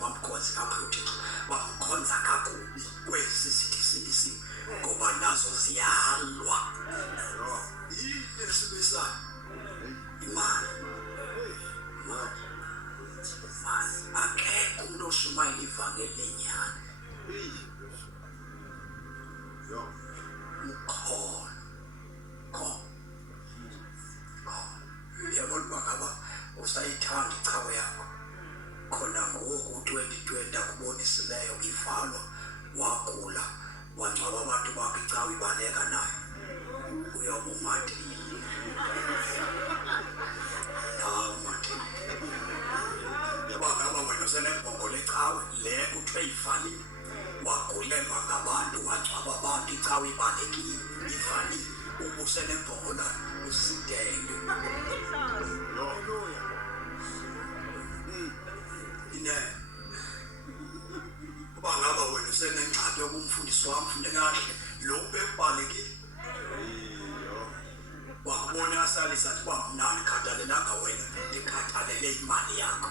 bamkhonza kakhulu bamkhonza kakubi kwesi sithi ngoba nazo ziyalwa yini esibisayo imali akekho umuntu oshumayela ivangeli lenyani uyabona uba ngaba usayithanda icawe yakho khona ngoku 2020 akubonisileyo ivalwa wagula wangcwaba abantu bakhe icawe ibaleka nayo uyoba umathi senembongo lecawe le kuthiwe ivalile wagulelwa ngabantu wangcwaba abantu icawe ibalekile ivalile ubusenembongo layo usidele uba ngaba wena usenengxaki yokumfundisi wami fundekahle lo bekubalekile wakubona asalisa athi uba mna andikhathalelanga wena ndikhathalele imali yakho